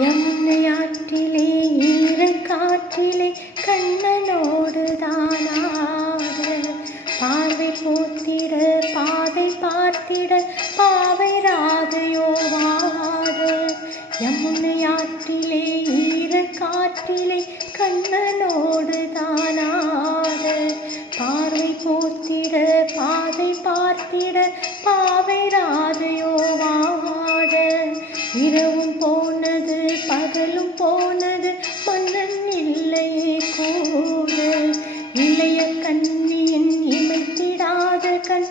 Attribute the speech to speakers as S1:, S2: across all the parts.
S1: யமுனை ஆற்றிலே யமுனையாற்றிலே ஈரக்காற்றிலே கண்ணனோடு தானாக. பார்வை போத்திட பாதை பார்த்திட பாவை ராதையோவாக யமுனை ஆற்றிலே யமுனையாற்றிலே ஈரக்காற்றிலே கண்ணனோடு தானாக. பார்வை போத்திட பாதை பார்த்திட பாவை ராதையோவாக இரவும் போ போனது மன்னன் இல்லையே கூட இளைய கண்ணியின் இமைத்திடாத கண்.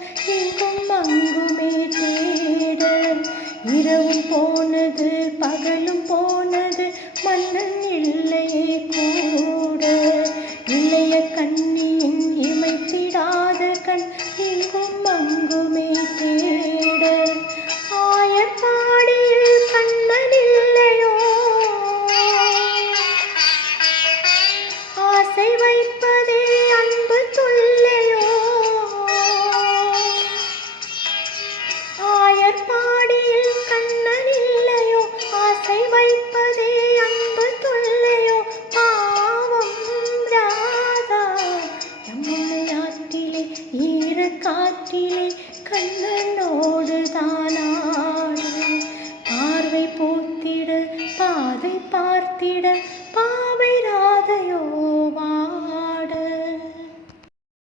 S1: காற்றிலே கண்ணனோடு தானாடு பார்வை போத்திட பாதை பார்த்திட பா